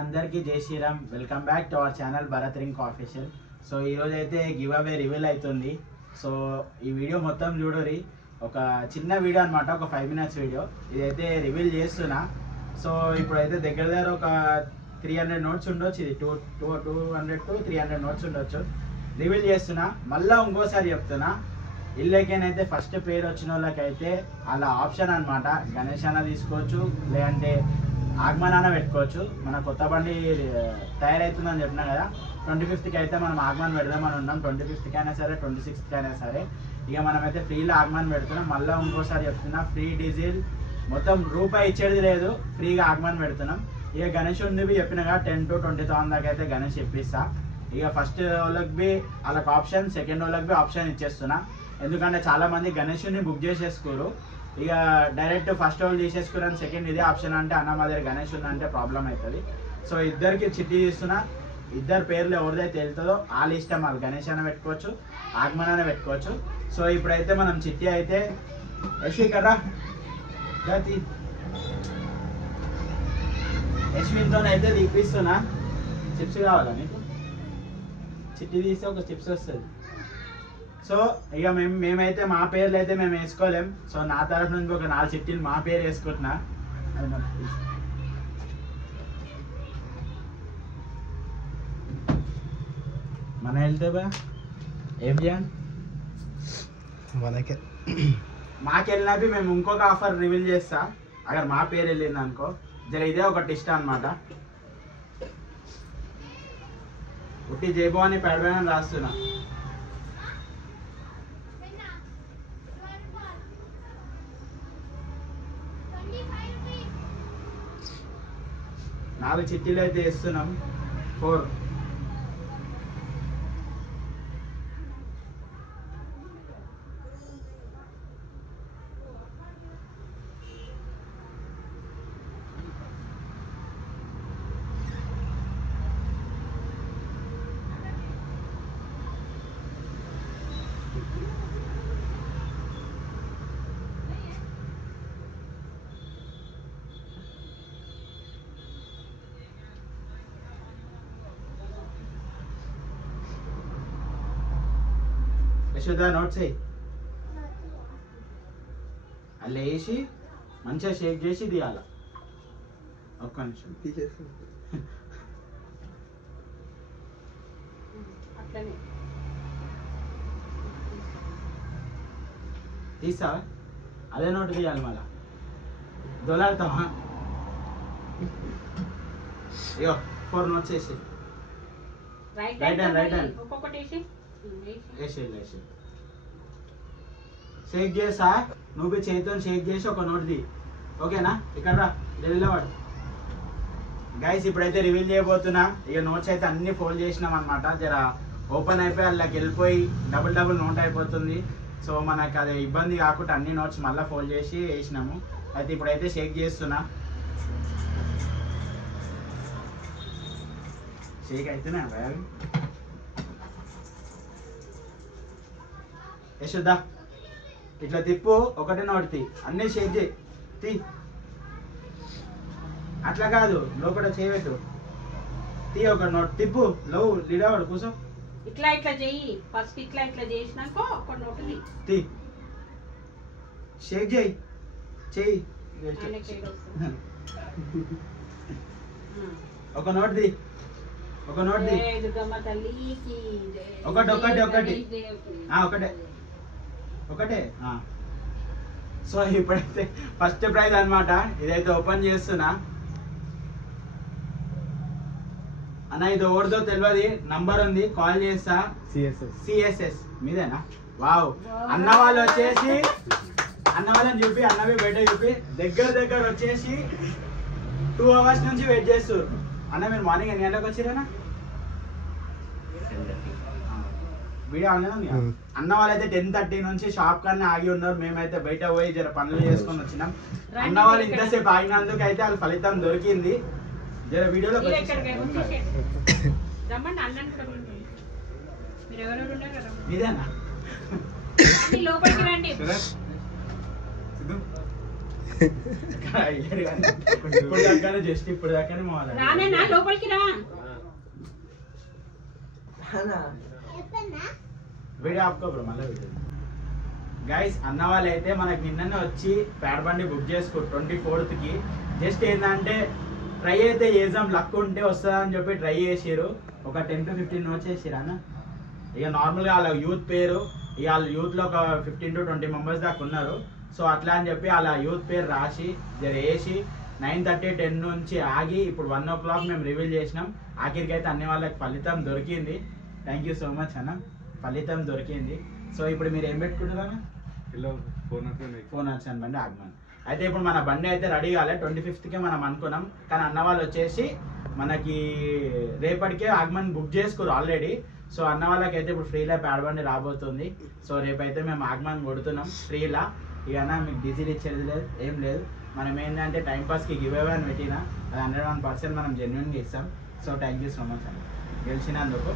అందరికీ జై Shri Ram. Welcome back to our channel Bharat రింక్ ఆఫీషియల్. సో ఈరోజు అయితే గివ్ అవే రివీల్ అవుతుంది. సో ఈ వీడియో మొత్తం చూడరి. ఒక చిన్న వీడియో అనమాట, ఒక 5 minutes వీడియో. ఇదైతే రివీల్ చేస్తున్నా. సో ఇప్పుడైతే దగ్గర దగ్గర ఒక 300 నోట్స్ ఉండొచ్చు. ఇది 200 to 300 నోట్స్ ఉండొచ్చు. రివీల్ చేస్తున్నా. మళ్ళీ ఇంకోసారి చెప్తున్నా, ఇళ్ళకైతే ఫస్ట్ పేరు వచ్చిన వాళ్ళకైతే అలా ఆప్షన్ అనమాట. గణేష్ అన్న తీసుకోవచ్చు, లేదంటే ఆగమనాన పెట్టుకోవచ్చు. మన కొత్త బండి తయారవుతుందని చెప్పినా కదా, 25th అయితే మనం ఆగమన్ పెడదామని ఉన్నాం. 25th అయినా సరే, 26th అయినా సరే. ఇక మనమైతే ఫ్రీలో ఆగమన్ పెడుతున్నాం. మళ్ళీ ఇంకోసారి చెప్తున్నా, ఫ్రీ డీజిల్ మొత్తం రూపాయి ఇచ్చేది లేదు, ఫ్రీగా ఆగమన్ పెడుతున్నాం. ఇక గణేష్ ఉంది చెప్పినగా 10 to 20,000 దాకా అయితే గణేష్ ఇప్పిస్తా. ఇక ఫస్ట్ వాళ్ళకి బి వాళ్ళకి ఆప్షన్, సెకండ్ వాళ్ళకి బి ఆప్షన్ ఇచ్చేస్తున్నా. ఎందుకంటే చాలా మంది గణేష్ని బుక్ చేసేసుకోరు. ఇక డైరెక్ట్ ఫస్ట్ వాళ్ళు తీసేసుకుని సెకండ్ ఇదే ఆప్షన్ అంటే అన్న మా దగ్గర గణేష్ ఉందంటే ప్రాబ్లం అవుతుంది. సో ఇద్దరికి చిట్టి తీస్తున్నా. ఇద్దరు పేర్లు ఎవరిదైతే వెళ్తుందో వాళ్ళ ఇష్టం. వాళ్ళు గణేష్ అన్న పెట్టుకోవచ్చు, ఆగమన్ అన్న పెట్టుకోవచ్చు. సో ఇప్పుడైతే మనం చిట్టి అయితే యశ్వి కర్రా గతి యశ్విన్తో అయితే తీపిస్తున్నా. చిప్స్ కావాలా నీకు? చిట్టి తీస్తే ఒక చిప్స్ వస్తుంది. సో ఇక మేమైతే మా పేర్లు అయితే మేము వేసుకోలేం. సో నా తరఫు నుంచి ఒక 4 చిట్టీలు మా పేరు వేసుకుంటున్నా. మన వెళ్తే బా ఏం చేయాలి మనకే. మాకు వెళ్ళినవి మేము ఇంకొక ఆఫర్ రివీల్ చేస్తా. అక్కడ మా పేరు వెళ్ళింది అనుకో, జర ఇదే ఒక టెస్ట్ అనమాట. ఉట్టి జైభవాని పెడవేనని రాస్తున్నా. నాలుగు చిట్టీలు అయితే వేస్తున్నాం. 4 యశోదా నోట్స్ అయ్యి అలా వేసి మంచిగా షేక్ చేసి తీయాల. ఒక్క నిమిషం తీసా. అదే నోటు తీయాలి. మళ్ళా దొలాడతావా? అయ్యో 4 నోట్స్ వేసి రైట్ హ్యాండ్ వేసి షేక్ చేసా. నువ్వు చేతితో షేక్ చేసి ఒక నోట్ ది. ఓకేనా? ఇక్కడ రా, నిలబడు. గైస్ ఇప్పుడైతే రివీల్ చేయబోతున్నా. ఇక నోట్స్ అయితే అన్ని ఫోల్డ్ చేసినాం అనమాట. జర ఓపెన్ అయిపోయి వాళ్ళకి వెళ్ళిపోయి డబుల్ నోట్ అయిపోతుంది. సో మనకు అది ఇబ్బంది కాకుండా అన్ని నోట్స్ మళ్ళీ ఫోల్డ్ చేసి వేసినాము. అయితే ఇప్పుడైతే షేక్ చేస్తున్నా. షేక్ అయితేనే భయం. యశోదా ఇట్లా తిప్పు, ఒకటే నోట్ తీ. అన్నీ షేక్ చేయి, తీ. అట్లా కాదు, లోపల చేయబెట్టు. తీ ఒక నోట్ తిప్పు. లవ్ లీడవాడు కూర్చో. ఇట్లా చెయ్యి. ఫస్ట్ ఇట్లా చేసినాక ఒక నోట్ తీ. షేక్ చేయి, చెయ్యి. ఒక నోట్ ది, ఒక నోట్ ది. ఒకటే. సో ఇప్పుడైతే ఫస్ట్ ప్రైజ్ అనమాట. ఇదైతే ఓపెన్ చేస్తున్నా. అన్న ఇది ఎవరిదో తెలియదు, నంబర్ ఉంది, కాల్ చేస్తా. సిఎస్ఎస్ మీదేనా? వావ్. అన్న వాళ్ళు వచ్చేసి అన్న వాళ్ళని చూపి, అన్నవి బయట చూపి దగ్గర వచ్చేసి 2 hours నుంచి వెయిట్ చేస్తారు. అన్న మీరు మార్నింగ్ ఎన్ని గంటలకు వచ్చిరేనా? Video online. అన్న వాళ్ళైతే 10:30 నుంచి షాప్ కన్నా ఆగి ఉన్నారు. మేమైతే బయట పోయి జర పనులు చేసుకొని వచ్చినాం. అన్న వాళ్ళు ఇంతసేపు ఆగినందుకు అయితే వాళ్ళ ఫలితం దొరికింది. జర వీడియోలో ఇదేనా? ఇప్పుడు దాకానే జస్ట్ ఇప్పుడు దాకానే రానేనా లోపలికి రా. వీడియో ఆపుకో బ్రో మళ్ళీ వీడియో. గైస్ అన్న వాళ్ళు అయితే మనకి నిన్ననే వచ్చి పేడ బండి బుక్ చేసుకో 24th కి. జస్ట్ ఏంటంటే ట్రై అయితే చేద్దాం, లక్ ఉంటే వస్తుందని చెప్పి ట్రై చేసారు. ఒక 10 to 15 నోట్స్ చేసిరా అన్న. ఇక నార్మల్గా వాళ్ళ యూత్ పేరు, ఇక వాళ్ళ యూత్లో ఒక 15 to 20 మెంబర్స్ దాకా ఉన్నారు. సో అట్లా అని చెప్పి అలా యూత్ పేరు రాసి వేసి 9:30 10 నుంచి ఆగి ఇప్పుడు 1 o'clock మేము రివీల్ చేసినాం. ఆఖరికి అయితే అన్ని వాళ్ళకి ఫలితం దొరికింది. థ్యాంక్ యూ సో మచ్ అన్న, ఫలితం దొరికింది. సో ఇప్పుడు మీరు ఏం పెట్టుకుంటారా? ఫోన్ వచ్చాను బండి ఆగమని. అయితే ఇప్పుడు మన బండి అయితే రెడీ కాలే, 25th కే మనం అనుకున్నాం. కానీ అన్న వాళ్ళు వచ్చేసి మనకి రేపటికే ఆగమని బుక్ చేసుకోరు ఆల్రెడీ. సో అన్న వాళ్ళకి అయితే ఇప్పుడు ఫ్రీలా పేడ బండి రాబోతుంది. సో రేపైతే మేము ఆగమని కొడుతున్నాం ఫ్రీలా. ఇక మీకు డీజిల్ ఇచ్చేది లేదు, ఏం లేదు. మనం ఏంటంటే టైంపాస్కి గివ్ అవే అని పెట్టినా అది 101% మనం జెన్యున్గా ఇస్తాం. So thank you so much అన్న గెలిచినందుకు.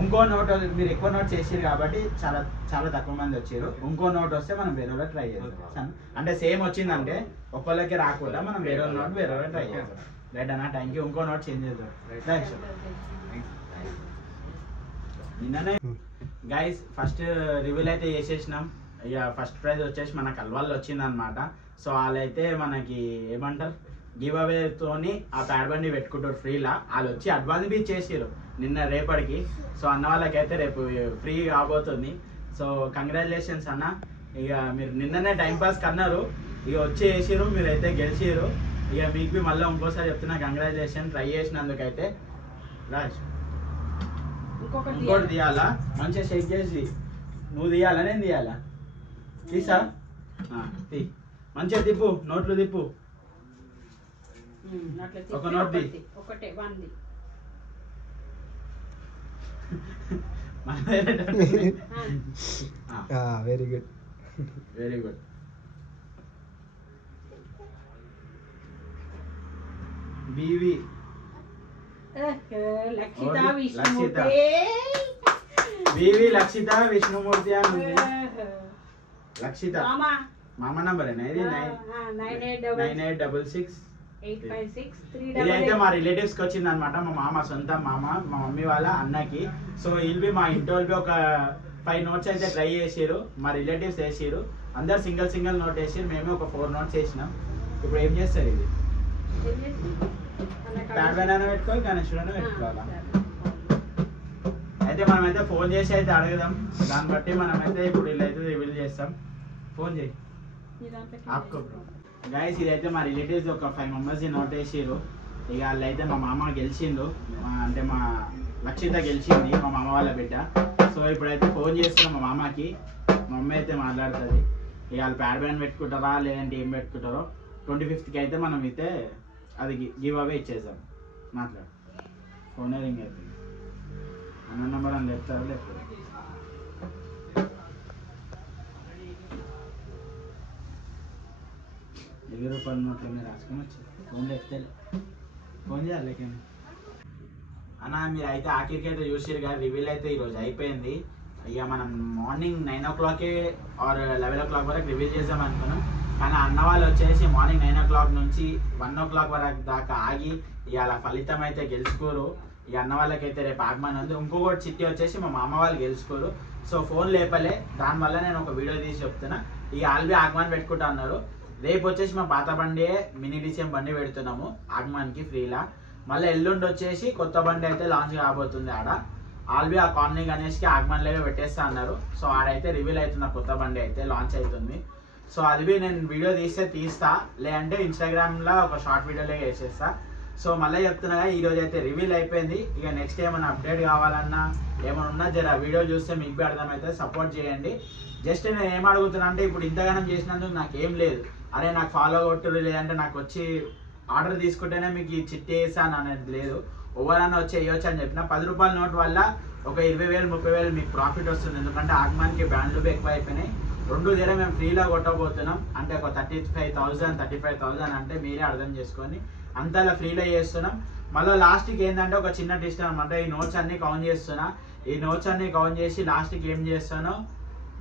ఇంకో నోట్ మీరు ఎక్కువ నోట్ చేసారు కాబట్టి చాలా చాలా తక్కువ మంది వచ్చారు. ఇంకో నోట్ వస్తే మనం వేరే వాళ్ళు ట్రై చేస్తాం. అంటే సేమ్ వచ్చిందంటే ఒక్కళ్ళకి రాకుండా మనం వేరే నోట్ వేరే వాళ్ళు ట్రై చేస్తాం. రైట్ అన్న, థ్యాంక్ యూ. ఇంకో నోట్ చేంజ్ చేద్దాం. థ్యాంక్స్. నిన్ననే గైస్ ఫస్ట్ రివ్యూలు అయితే చేసేసినాం. ఇక ఫస్ట్ ప్రైజ్ వచ్చేసి మనకు అల్వాళ్ళు వచ్చిందనమాట. సో వాళ్ళైతే మనకి ఏమంటారు గివ్ అవేతోని ఆ పేడ బండి పెట్టుకుంటారు ఫ్రీలా. వాళ్ళు వచ్చి అడ్వాన్స్ బీ చేసారు నిన్న రేపటికి. సో అన్న వాళ్ళకైతే రేపు ఫ్రీ కాబోతుంది. సో కంగ్రాచులేషన్స్ అన్న. ఇక మీరు నిన్ననే టైంపాస్ కన్నారు, ఇక వచ్చి వేసారు, మీరైతే గెలిచారు. ఇక మీకు మళ్ళీ ఇంకోసారి చెప్తున్నా కంగ్రాచులేషన్ ట్రై చేసినందుకైతే. రాజ్ ఇంకోటి తీయాలా? మంచిగా షేక్ చేసి నువ్వు తీయాలా నేను తీయాలా? తీసా తీ, మంచిగా తిప్పు, నోట్లు తిప్పు. ఒక నోట్ తీ. ఒకటే వంది. Very good, very good. B V Lakshita Vishnumurthy. B V Lakshita Vishnumurthy అని ఉంది. లక్షిత మామ నంబర్ ఇది 9866. ఇదైతే మా రిలేటివ్స్ కి వచ్చింది అనమాట. మా మామ సొంత మామ, మా మమ్మీ వాళ్ళ అన్నకి. సో వీళ్ళు మా ఇంటి ఒక 5 నోట్స్ అయితే ట్రై చేసారు. మా రిలేటివ్స్ వేసారు, అందరు సింగిల్ నోట్ వేసారు. మేమే ఒక 4 నోట్స్ వేసినాం. ఇప్పుడు ఏం చేస్తారు? ఇది ప్యాడ్వైనా పెట్టుకోవాలి, గణేశ్వరైనా పెట్టుకోవాలా? అయితే మనమైతే ఫోన్ చేసి అయితే అడగదాం. దాన్ని బట్టి మనమైతే ఇప్పుడు వీళ్ళైతే రివీల్ చేస్తాం. ఫోన్ చేయి ఆప్కో. గైస్ ఇదైతే మా రిలేటివ్స్ ఒక 5 మెంబర్స్ నోట్ వేసారు. ఇక వాళ్ళైతే మా మామ గెలిచిండు, అంటే మా లక్షిత గెలిచింది, మా మామ వాళ్ళ బిడ్డ. సో ఇప్పుడైతే ఫోన్ చేస్తున్నాం మా మామకి. మా మమ్మీ అయితే మాట్లాడుతుంది. ఇక వాళ్ళు ప్యాడ్ బ్యాండ్ పెట్టుకుంటారా లేదంటే ఏం పెట్టుకుంటారో 25th కి అయితే మనం అయితే అది గివ్ అవే ఇచ్చేసాం. మాట్లాడు. ఫోన్ రింగ్ అవుతుంది. అన్న నెంబర్ అని చెప్తారా లేకపోతే ₹20 నోట్లు మీరు రాసుకొని వచ్చారు. ఫోన్ చెప్తే ఫోన్ చేయాలి. అన్న మీరు అయితే ఆఖరికి అయితే చూసారు కదా, రివీల్ అయితే ఈరోజు అయిపోయింది. ఇక మనం మార్నింగ్ 9 o'clock ఆర్ 11 o'clock వరకు రివీల్ చేద్దాం అనుకున్నాం. కానీ అన్న వాళ్ళు వచ్చేసి మార్నింగ్ 9 o'clock నుంచి 1 o'clock వరకు దాకా ఆగి ఇవాళ ఫలితం అయితే గెలుచుకోరు. ఈ అన్న వాళ్ళకైతే రేపు ఆగమని ఉంది. ఇంకొకటి చిట్టి వచ్చేసి మా మామ వాళ్ళు గెలుచుకోరు. సో ఫోన్ లేపలే, దానివల్ల నేను ఒక వీడియో తీసి చెప్తున్నా. ఈ ఆల్బీ ఆగమని పెట్టుకుంటా అన్నారు. రేపు వచ్చేసి మా పాత బండి మినీ డిసిఎం బండి పెడుతున్నాము ఆగమన్కి ఫ్రీలా. మళ్ళీ ఎల్లుండి వచ్చేసి కొత్త బండి అయితే లాంచ్ కాబోతుంది. ఆడ ఆల్బీ ఆ కాలనీ గణేష్కి ఆగమన్లేవే పెట్టేస్తా అన్నారు. సో ఆడైతే రివీల్ అవుతుంది, కొత్త బండి అయితే లాంచ్ అవుతుంది. సో అది నేను వీడియో తీస్తా, లేదంటే ఇన్స్టాగ్రామ్లో ఒక షార్ట్ వీడియోలో వేసేస్తా. సో మళ్ళీ చెప్తున్నా, ఈరోజు అయితే రివీల్ అయిపోయింది. ఇక నెక్స్ట్ ఏమైనా అప్డేట్ కావాలన్నా ఏమైనా ఉన్నా జర వీడియో చూస్తే మీకు అర్థమైతే సపోర్ట్ చేయండి. జస్ట్ నేను ఏం అడుగుతున్నా అంటే, ఇప్పుడు ఇంతగానం చేసినందుకు నాకేం లేదు, అరే నాకు ఫాలో కొట్టురు లేదంటే నాకు వచ్చి ఆర్డర్ తీసుకుంటేనే మీకు ఈ చిట్టి వేసాను అనేది లేదు. ఎవరన్నా వచ్చి వేయొచ్చు అని చెప్పిన. ₹10 నోట్ వల్ల ఒక 20,000 30,000 మీకు ప్రాఫిట్ వస్తుంది. ఎందుకంటే ఆగమన్కి బ్యాండ్లు ఎక్కువ అయిపోయినాయి. 2 దగ్గర మేము ఫ్రీలో కొట్టబోతున్నాం. అంటే ఒక 35,000 35,000 అంటే మీరే అర్థం చేసుకొని అంతలా ఫ్రీలో చేస్తున్నాం. మళ్ళీ లాస్ట్కి ఏంటంటే ఒక చిన్న డిస్టర్బ్ అనమాట. ఈ నోట్స్ అన్ని కౌంట్ చేస్తున్నా. ఈ నోట్స్ అన్ని కౌంట్ చేసి లాస్ట్కి ఏం చేస్తానో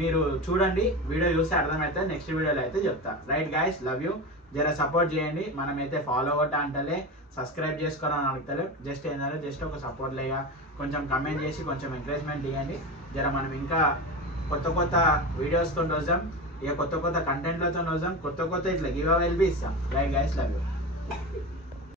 మీరు చూడండి, వీడియో చూస్తే అర్థమవుతుంది. నెక్స్ట్ వీడియోలో అయితే చెప్తా. Right guys, love you. జర సపోర్ట్ చేయండి. మనమైతే ఫాలో కొట్టా అంటలే, సబ్స్క్రైబ్ చేసుకోవాలని అడుగుతలే. జస్ట్ ఏంటంటే జస్ట్ ఒక సపోర్ట్ లేగా కొంచెం కమెంట్ చేసి కొంచెం ఎంకరేజ్మెంట్ ఇవ్వండి. జర మనం ఇంకా కొత్త వీడియోస్తో వద్దాం, ఇక కొత్త కంటెంట్లతో వద్దాం, కొత్త ఇట్లా గివ్ అవేలు బి ఇస్తాం. Right guys, love you.